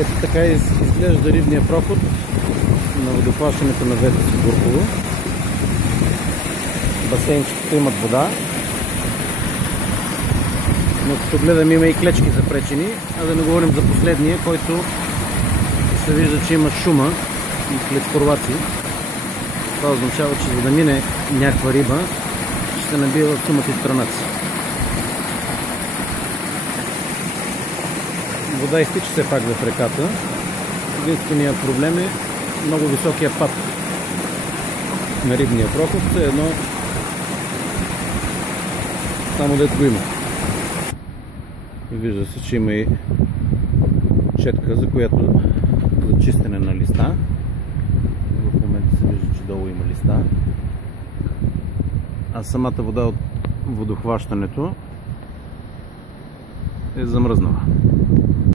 Ето така изглежда рибния проход на водохващането на ВТС Гурково. Басейнчетата имат вода, но като гледам има и клечки запречени, а да не говорим за последния, който се вижда, че има шума и клечкорваци. Това означава, че за да мине някаква риба, ще се набие в сумата и странаци. Вода изтича все пак в реката. Единственият проблем е много високия пад на рибния проход. Все едно само дето го има. Вижда се, че има и четка, за която за чистене на листа. В момента се вижда, че долу има листа. А самата вода от водохващането е замръзнала.